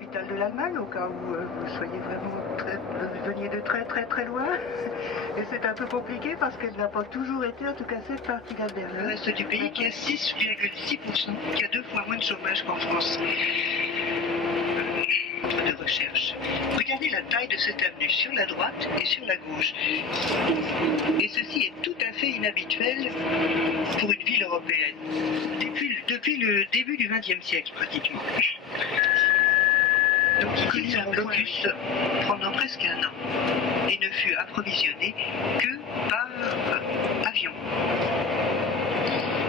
capitale de l'Allemagne, au cas où vous soyez veniez de très loin. Et c'est un peu compliqué parce qu'elle n'a pas toujours été, en tout cas cette partie-là de Berlin. Le reste du pays qui a 6,6%, qui a 2 fois moins de chômage qu'en France. De recherche. Regardez la taille de cette avenue sur la droite et sur la gauche. Et ceci est tout à fait inhabituel pour une ville européenne. Depuis le début du XXe siècle, pratiquement. Donc ici, c'est un blocus pendant presque un an et ne fut approvisionné que par avion.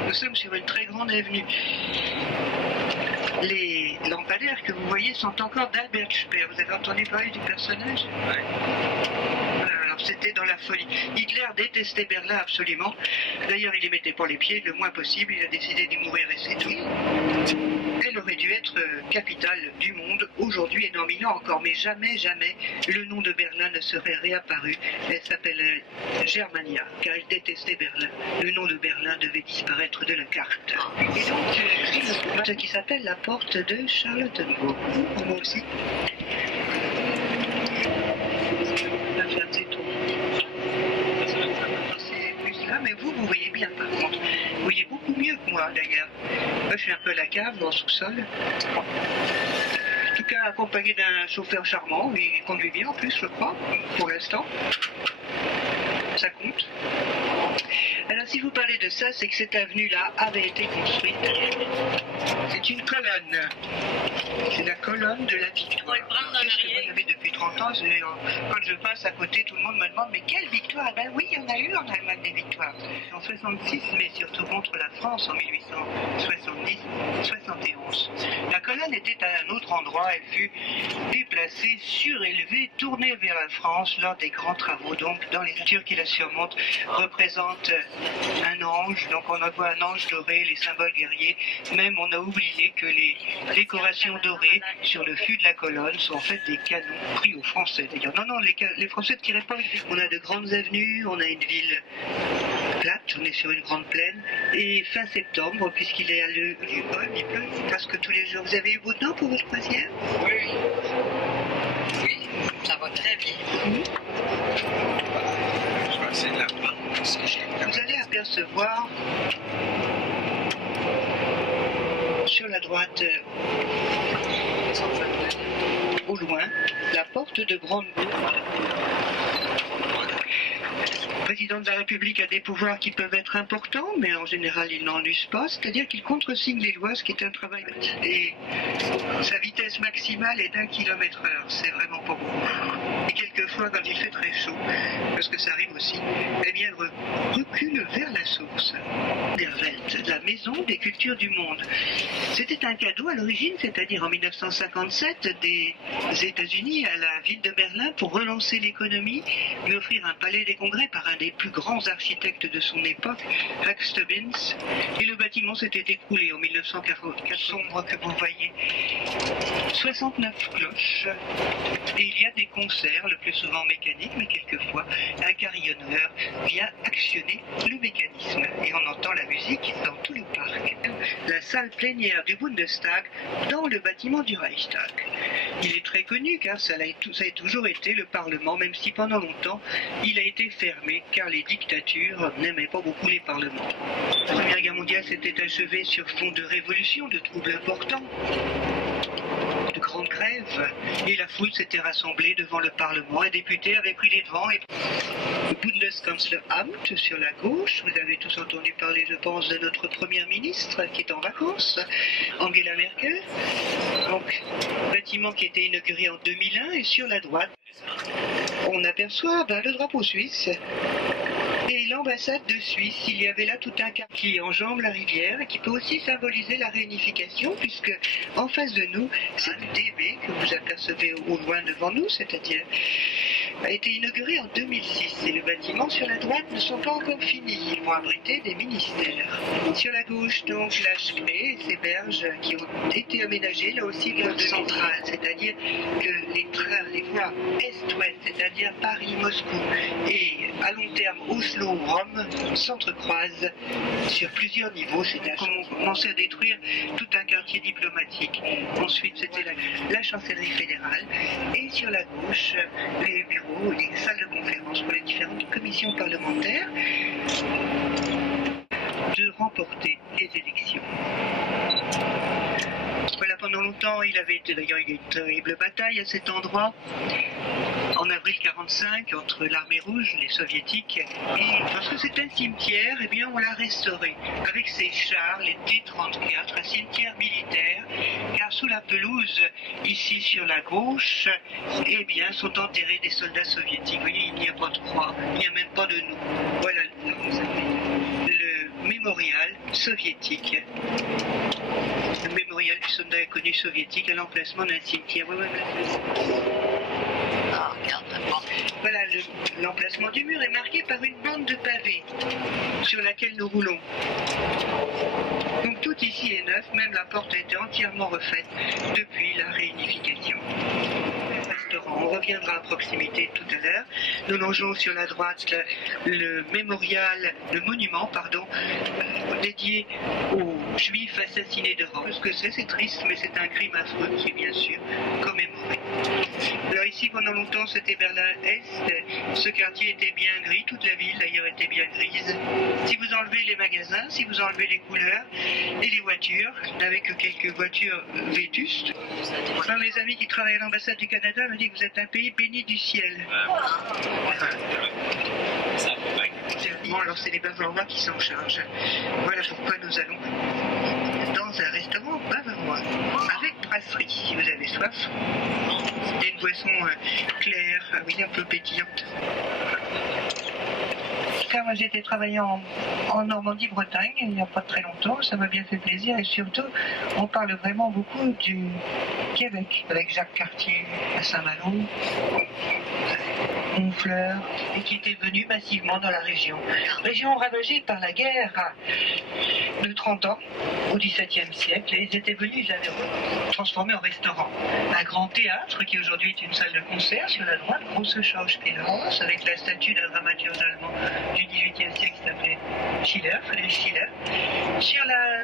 Nous sommes sur une très grande avenue. Les lampadaires que vous voyez sont encore d'Albert Speer. Vous avez entendu parler du personnage? Ouais. Alors c'était dans la folie. Hitler détestait Berlin absolument. D'ailleurs, il y mettait pas les pieds le moins possible. Il a décidé d'y mourir et c'est tout. Elle aurait dû être capitale du monde aujourd'hui et dans 1000 ans encore. Mais jamais, le nom de Berlin ne serait réapparu. Elle s'appellerait Germania, car elle détestait Berlin. Le nom de Berlin devait disparaître de la carte. Et donc, ce qui s'appelle la porte de Charlottenburg. Moi aussi. La fierté tourne. C'est plus là, mais vous voyez bien par contre. Vous voyez beaucoup mieux que moi d'ailleurs. Moi je suis un peu à la cave, en sous-sol. En tout cas accompagné d'un chauffeur charmant, il conduit bien en plus je crois, pour l'instant. Ça compte. Alors si vous parlez de ça, c'est que cette avenue-là avait été construite. C'est une colonne. C'est la colonne de la Victoire. Qu'est-ce que vous avez depuis 30 ans? Quand je passe à côté, tout le monde me demande mais quelle victoire? Ben oui, il y en a eu en Allemagne des victoires. En 66, mais surtout contre la France en 1870-71. La colonne était à un autre endroit. Elle fut déplacée, surélevée, tournée vers la France lors des grands travaux. Donc dans les natures qui la surmontent représentent un ange. Donc on voit un ange doré, les symboles guerriers. Même on a oublié que les décorations dorées sur le fût de la colonne sont en fait des canons pris aux Français d'ailleurs. Non, les Français ne tiraient pas. On a de grandes avenues, on a une ville plate, on est sur une grande plaine. Et fin septembre, puisqu'il est à l'heure du bol, il pleut presque tous les jours. Vous avez eu beau temps pour votre croisière? Oui. Oui, ça va très bien. Je vais essayer de la prendre parce que vous allez apercevoir sur la droite, au loin, la porte de Brandebourg. Le président de la République a des pouvoirs qui peuvent être importants, mais en général il n'en use pas, c'est-à-dire qu'il contresigne les lois, ce qui est un travail. Et sa vitesse maximale est d'1 km/h, c'est vraiment pas beaucoup. Et quelquefois, quand il fait très chaud, parce que ça arrive aussi, eh bien elle recule vers la source, der Welt, la maison des cultures du monde. C'était un cadeau à l'origine, c'est-à-dire en 1957, des États-Unis à la ville de Berlin pour relancer l'économie, lui offrir un palais des congrès par un des plus grands architectes de son époque, Hack Stubbins, et le bâtiment s'était écroulé en 1944, sombre que vous voyez. 69 cloches, et il y a des concerts, le plus souvent mécaniques, mais quelquefois un carillonneur vient actionner le mécanisme, et on entend la musique dans tout le parc. La salle plénière du Bundestag dans le bâtiment du Reichstag. Il est très connu car ça a toujours été le Parlement, même si pendant longtemps il a été fermé car les dictatures n'aimaient pas beaucoup les parlements. La Première Guerre mondiale s'était achevée sur fond de révolution, de troubles importants, de grandes grèves, et la foule s'était rassemblée devant le Parlement. Un député avait pris les devants et le Bundeskanzleramt sur la gauche. Vous avez tous entendu parler, je pense, de notre première ministre qui est en vacances, Angela Merkel. Donc, bâtiment qui a été inauguré en 2001, et sur la droite, on aperçoit le drapeau suisse et l'ambassade de Suisse. Il y avait là tout un cap qui enjambe la rivière et qui peut aussi symboliser la réunification, puisque en face de nous, c'est le DB que vous apercevez au loin devant nous, c'est-à-dire a été inauguré en 2006 et le bâtiment sur la droite ne sont pas encore finis. Ils vont abriter des ministères. Sur la gauche, donc, la Spree et ses berges qui ont été aménagées là aussi vers le central, c'est-à-dire que les voie est-ouest, c'est-à-dire Paris-Moscou, et à long terme Oslo-Rome, s'entrecroisent sur plusieurs niveaux. C'est-à-dire qu'on commençait à détruire tout un quartier diplomatique. Ensuite, c'était la chancellerie fédérale, et sur la gauche, les bureaux, les salles de conférence pour les différentes commissions parlementaires, de remporter les élections. Voilà, pendant longtemps, il avait été d'ailleurs une terrible bataille à cet endroit, en avril 1945, entre l'armée rouge, les soviétiques, et parce que c'est un cimetière, eh bien on l'a restauré, avec ses chars, les T-34, un cimetière militaire, car sous la pelouse, ici sur la gauche, eh bien sont enterrés des soldats soviétiques. Vous voyez, il n'y a pas de croix, il n'y a même pas de nom. Voilà, là, vous avez le mémorial soviétique. Le mémorial du soldat inconnu soviétique à l'emplacement d'un cimetière. Ah, regarde la porte. Voilà, l'emplacement du mur est marqué par une bande de pavés sur laquelle nous roulons. Donc tout ici est neuf, même la porte a été entièrement refaite depuis la réunification. On reviendra à proximité tout à l'heure. Nous longeons sur la droite le mémorial, le monument, pardon, dédié aux Juifs assassinés de Rome. Ce que c'est triste, mais c'est un crime affreux qui est bien sûr commémoré. Alors ici, pendant longtemps, c'était Berlin-Est. Ce quartier était bien gris, toute la ville d'ailleurs était bien grise. Si vous enlevez les magasins, si vous enlevez les couleurs et les voitures, n'avec que quelques voitures vétustes. Enfin, mes amis qui travaillent à l'ambassade du Canada me disent que vous êtes un pays béni du ciel. Bon, alors c'est les Bavarois qui s'en chargent. Voilà pourquoi nous allons dans un restaurant bavarois, avec brasserie, si vous avez soif. C'est une boisson claire, oui, un peu pétillante. Car moi j'étais travailler en Normandie-Bretagne il n'y a pas très longtemps, ça m'a bien fait plaisir, et surtout on parle vraiment beaucoup du Québec, avec Jacques Cartier à Saint-Malo, Honfleur, et qui était venu massivement dans la région. Région ravagée par la guerre de 30 ans au XVIIe siècle, et ils étaient venus, ils avaient transformé en restaurant. Un grand théâtre qui aujourd'hui est une salle de concert sur la droite, grosse Schauspielhaus, avec la statue d'un dramaturge allemand du XVIIIe siècle qui s'appelait Schiller, Friedrich Schiller. Sur la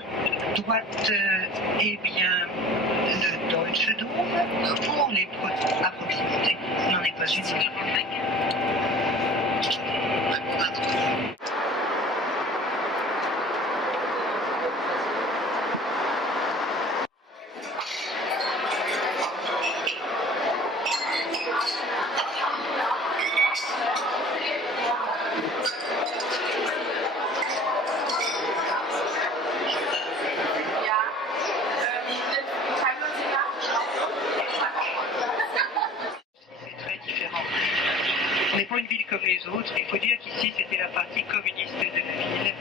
droite, eh bien, le Deutsche Dom, pour les à proximité. Il n'en est pas une. Ce n'est pas une ville comme les autres. Il faut dire qu'ici, c'était la partie communiste de la ville.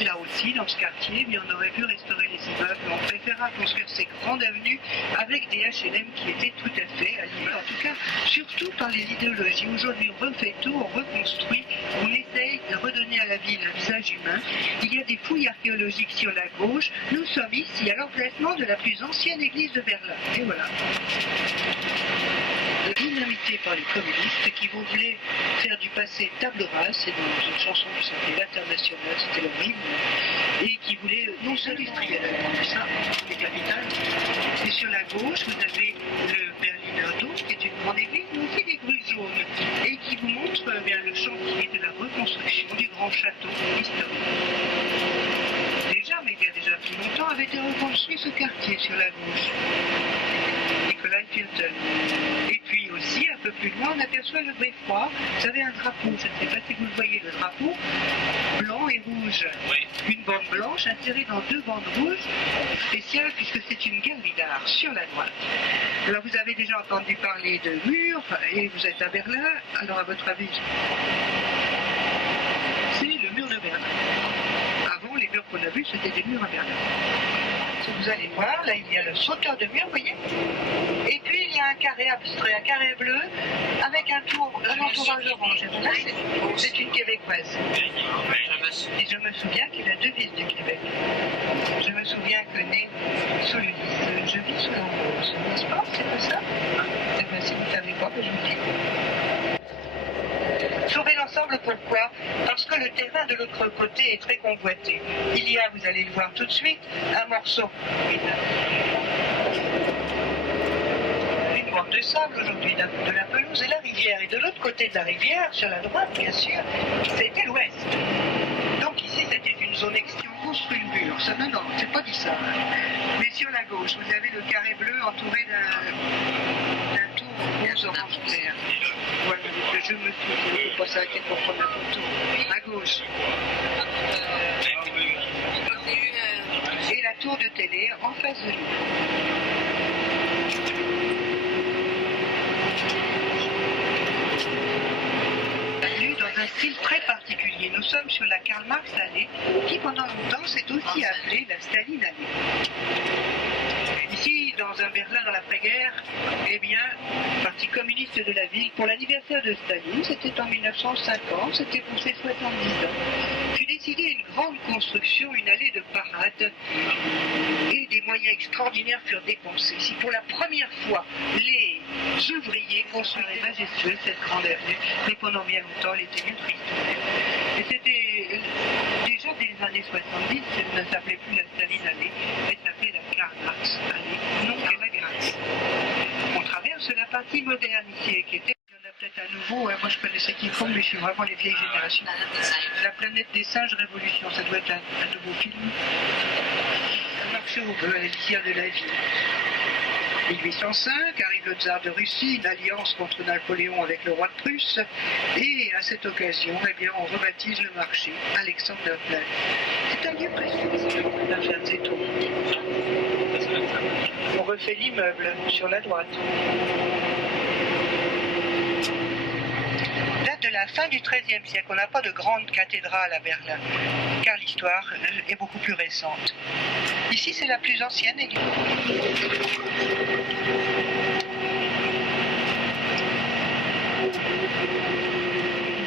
Et là aussi, dans ce quartier, on aurait pu restaurer les immeubles. On préférera construire ces grandes avenues avec des H&M qui étaient tout à fait alignés. En tout cas, surtout par les idéologies. Aujourd'hui, on refait tout, on reconstruit, on essaye de redonner à la ville un visage humain. Il y a des fouilles archéologiques sur la gauche. Nous sommes ici à l'emplacement de la plus ancienne église de Berlin. Et voilà. Dynamité par les communistes qui voulaient faire du passé table rase, c'est dans une chanson qui s'appelait L'Internationale, c'était leur hymne, et qui voulaient non s'industrialiser ça, les capitales. Et sur la gauche, vous avez le Berliner Dom, qui est une grande église, mais aussi des grues jaunes, et qui vous montre bien le chantier de la reconstruction du grand château historique. Déjà, mais il y a déjà plus longtemps, avait été reconstruit ce quartier sur la gauche. Nikolai Filton. Et puis aussi, un peu plus loin, on aperçoit le Beffroi. Vous avez un drapeau, je ne sais pas si vous le voyez, le drapeau, blanc et rouge. Oui. Une bande blanche insérée dans deux bandes rouges, spéciales puisque c'est une galerie d'art sur la droite. Alors vous avez déjà entendu parler de murs, et vous êtes à Berlin, alors à votre avis, c'est le mur de Berlin. Avant, les murs qu'on a vus, c'était des murs à Berlin. vous allez voir, là il y a le sauteur de mur, vous voyez. Et puis il y a un carré abstrait, un carré bleu, avec un entourage orange. Là, c'est une québécoise. Et je me souviens qu'il a devise du Québec. Je me souviens que né sous le lys, je vis sous la rose. N'est-ce pas? C'est pas ça? C'est pas si vous ne savez pas, je vous le dis. Sauver l'ensemble, pourquoi? Parce que le terrain de l'autre côté est très convoité. Il y a, vous allez le voir tout de suite, un morceau. Une bande de sable aujourd'hui, de la pelouse et la rivière. Et de l'autre côté de la rivière, sur la droite bien sûr, c'était l'ouest. Donc ici c'était une zone extrême. On construit une mur. Ça, non, c'est pas dit ça. Mais sur la gauche, vous avez le carré bleu entouré d'un tour rose orange clair. Voilà, je me trouve, il faut pas s'arrêter pour prendre la photo. À gauche. Et la tour de télé en face de nous. Dans un style très particulier. Nous sommes sur la Karl Marx allée, qui pendant longtemps s'est aussi appelée la Staline allée. Ici, dans un Berlin dans l'après-guerre, eh bien, le Parti communiste de la ville, pour l'anniversaire de Staline, c'était en 1950, c'était pour ses 70 ans, fut décidé une grande construction, une allée de parade, et des moyens extraordinaires furent dépensés. Si pour la première fois, les ouvriers construiraient majestueux cette grande avenue, mais pendant bien longtemps, elle était détruite. Et c'était déjà dès les années 70, elle ne s'appelait plus la Staline allée, elle s'appelait la Karl Marx allée, non qu'elle a grâce. On traverse la partie moderne ici, qui était, il y en a peut-être un nouveau, moi je connaissais quiconque, mais je suis vraiment les vieilles générations. La planète des singes, Révolution, ça doit être un nouveau film. Un marché au bœuf à la lisière de la vie. 1805, arrive le tsar de Russie, une alliance contre Napoléon avec le roi de Prusse, et à cette occasion, eh bien, on rebaptise le marché Alexanderplatz. C'est un lieu précieux, on refait l'immeuble sur la droite. Date de la fin du XIIIe siècle, on n'a pas de grande cathédrale à Berlin, car l'histoire est beaucoup plus récente. Ici, c'est la plus ancienne église.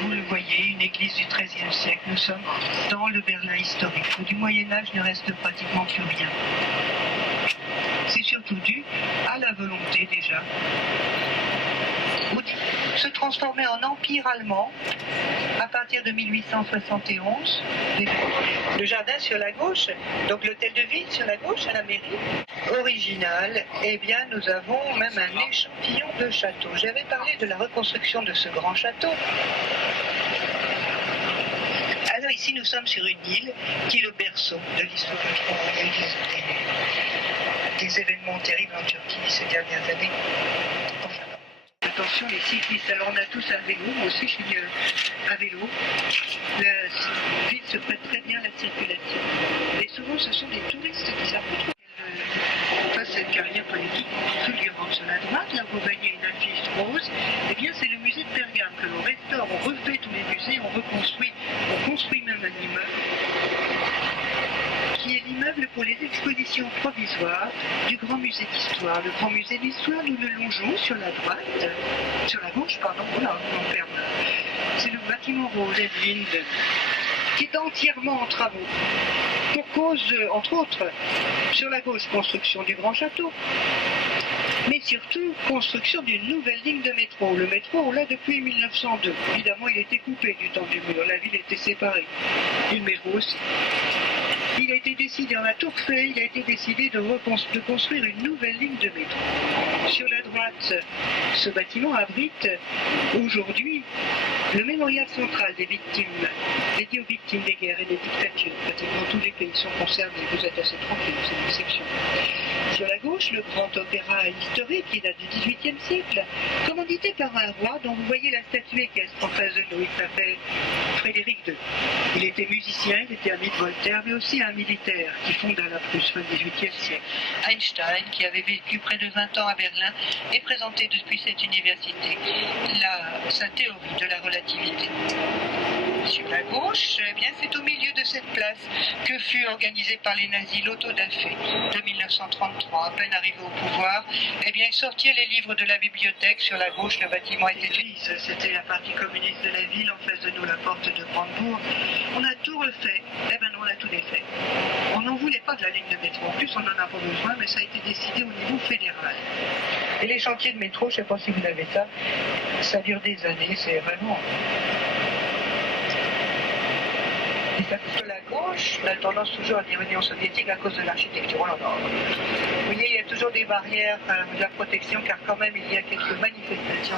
Vous le voyez, une église du XIIIe siècle. Nous sommes dans le Berlin historique, où du Moyen-Âge ne reste pratiquement plus rien. C'est surtout dû à la volonté déjà se transformer en empire allemand à partir de 1871. Le jardin sur la gauche, donc l'hôtel de ville sur la gauche à la mairie, original, eh bien nous avons même un échantillon de château. J'avais parlé de la reconstruction de ce grand château. Alors ici nous sommes sur une île qui est le berceau de l'histoire des événements terribles en Turquie ces dernières années. Attention les cyclistes, alors on a tous un vélo, moi aussi je suis à vélo. La ville se prête très bien à la circulation. Et souvent ce sont des touristes qui savent pas trop face à cette carrière politique fulgurante. Sur la droite, là vous voyez une affiche rose, eh bien c'est le musée de Pergame que l'on restaure, on refait tous les musées, on construit même un immeuble qui est l'immeuble pour les expositions provisoires du Grand Musée d'Histoire. Le Grand Musée d'Histoire, nous le longeons sur la droite, sur la gauche, pardon, voilà, on perd. C'est le bâtiment rose Edwind, qui est entièrement en travaux. Pour cause, entre autres, sur la gauche, construction du Grand Château, mais surtout construction d'une nouvelle ligne de métro. Le métro, on l'a depuis 1902. Évidemment, il était coupé du temps du mur, la ville était séparée. Du métro aussi. Il a été décidé, on a tout refait, il a été décidé de construire une nouvelle ligne de métro. Sur la droite, ce bâtiment abrite aujourd'hui le mémorial central des victimes, dédié aux victimes des guerres et des dictatures. Pratiquement tous les pays sont concernés, vous êtes assez tranquille, c'est une section. Sur la gauche, le grand opéra historique qui date du XVIIIe siècle, commandité par un roi dont vous voyez la statue équestre en face de nous, il s'appelle Frédéric II. Il était musicien, il était ami de Voltaire, mais aussi un militaire qui fonda la Prusse fin du XVIIIe siècle. Einstein, qui avait vécu près de 20 ans à Berlin, est présenté depuis cette université sa théorie de la relativité. Sur la gauche, eh bien, c'est au milieu de cette place que fut organisée par les nazis l'auto-da-fé de 1933. À peine arrivé au pouvoir, eh bien, ils sortirent les livres de la bibliothèque. Sur la gauche, le bâtiment était grise. C'était la partie communiste de la ville, en face de nous, la porte de Brandebourg. On a tout refait. Eh ben non, on a tout défait. On n'en voulait pas de la ligne de métro. En plus, on n'en a pas besoin, mais ça a été décidé au niveau fédéral. Et les chantiers de métro, je ne sais pas si vous avez ça dure des années, c'est vraiment... Et ça, sur la gauche, on a tendance toujours à dire Union soviétique à cause de l'architecture. Vous voyez, il y a toujours des barrières de la protection, car quand même, il y a quelques manifestations.